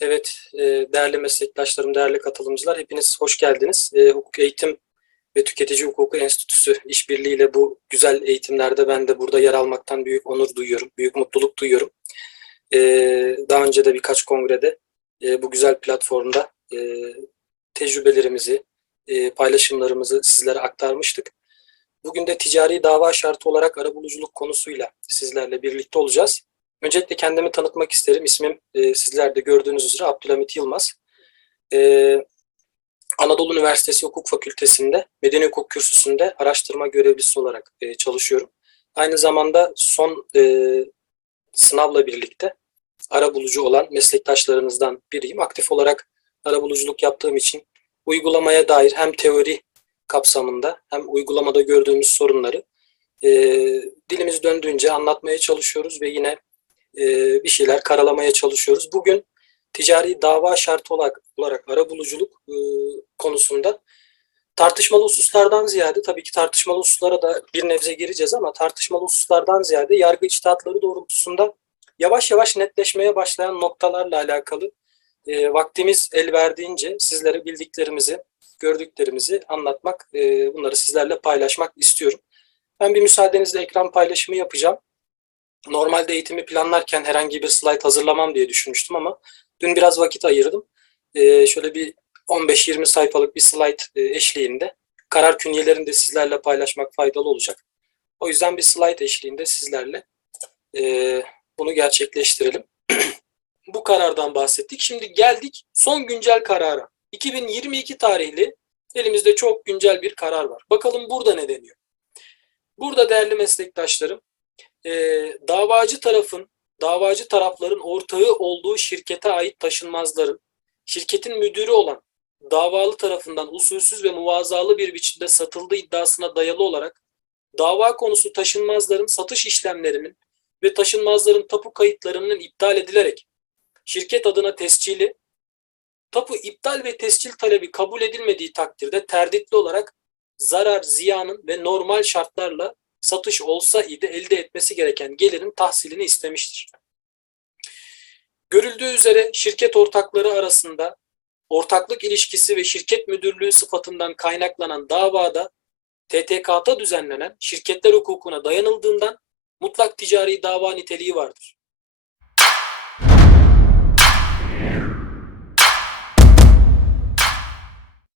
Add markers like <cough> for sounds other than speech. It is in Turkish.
Evet, e, değerli meslektaşlarım, değerli katılımcılar, hepiniz hoş geldiniz. E, Hukuk Eğitim ve Tüketici Hukuku Enstitüsü işbirliğiyle bu güzel eğitimlerde ben de burada yer almaktan büyük onur duyuyorum, büyük mutluluk duyuyorum. E, daha önce de birkaç kongrede bu güzel platformda tecrübelerimizi, paylaşımlarımızı sizlere aktarmıştık. Bugün de ticari dava şartı olarak arabuluculuk konusuyla sizlerle birlikte olacağız. Öncelikle kendimi tanıtmak isterim. İsmim e, sizler de gördüğünüz üzere Abdülhamit Yılmaz. E, Anadolu Üniversitesi Hukuk Fakültesi'nde Medeni Hukuk Kürsüsü'nde araştırma görevlisi olarak e, çalışıyorum. Aynı zamanda son e, sınavla birlikte arabulucu olan meslektaşlarınızdan biriyim. Aktif olarak arabuluculuk yaptığım için uygulamaya dair hem teori kapsamında hem uygulamada gördüğümüz sorunları e, dilimiz döndüğünce anlatmaya çalışıyoruz ve yine e, bir şeyler karalamaya çalışıyoruz. Bugün ticari dava şartı olarak, olarak arabuluculuk e, konusunda tartışmalı hususlardan ziyade tabii ki tartışmalı hususlara da bir nebze gireceğiz ama tartışmalı hususlardan ziyade yargı içtihatları doğrultusunda yavaş yavaş netleşmeye başlayan noktalarla alakalı e, vaktimiz el verdiğince sizlere bildiklerimizi, gördüklerimizi anlatmak, e, bunları sizlerle paylaşmak istiyorum. Ben bir müsaadenizle ekran paylaşımı yapacağım. Normalde eğitimi planlarken herhangi bir slide hazırlamam diye düşünmüştüm ama dün biraz vakit ayırdım. Ee, şöyle bir 15-20 sayfalık bir slide e, eşliğinde karar künyelerini de sizlerle paylaşmak faydalı olacak. O yüzden bir slide eşliğinde sizlerle e, bunu gerçekleştirelim. <clears throat> Bu karardan bahsettik. Şimdi geldik son güncel karara. 2022 tarihli elimizde çok güncel bir karar var. Bakalım burada ne deniyor? Burada değerli meslektaşlarım e, davacı tarafın, davacı tarafların ortağı olduğu şirkete ait taşınmazların, şirketin müdürü olan davalı tarafından usulsüz ve muvazalı bir biçimde satıldığı iddiasına dayalı olarak dava konusu taşınmazların satış işlemlerinin ve taşınmazların tapu kayıtlarının iptal edilerek şirket adına tescili, tapu iptal ve tescil talebi kabul edilmediği takdirde terditli olarak zarar, ziyanın ve normal şartlarla satış olsa idi elde etmesi gereken gelirin tahsilini istemiştir. Görüldüğü üzere şirket ortakları arasında ortaklık ilişkisi ve şirket müdürlüğü sıfatından kaynaklanan davada TTK'ta düzenlenen şirketler hukukuna dayanıldığından mutlak ticari dava niteliği vardır.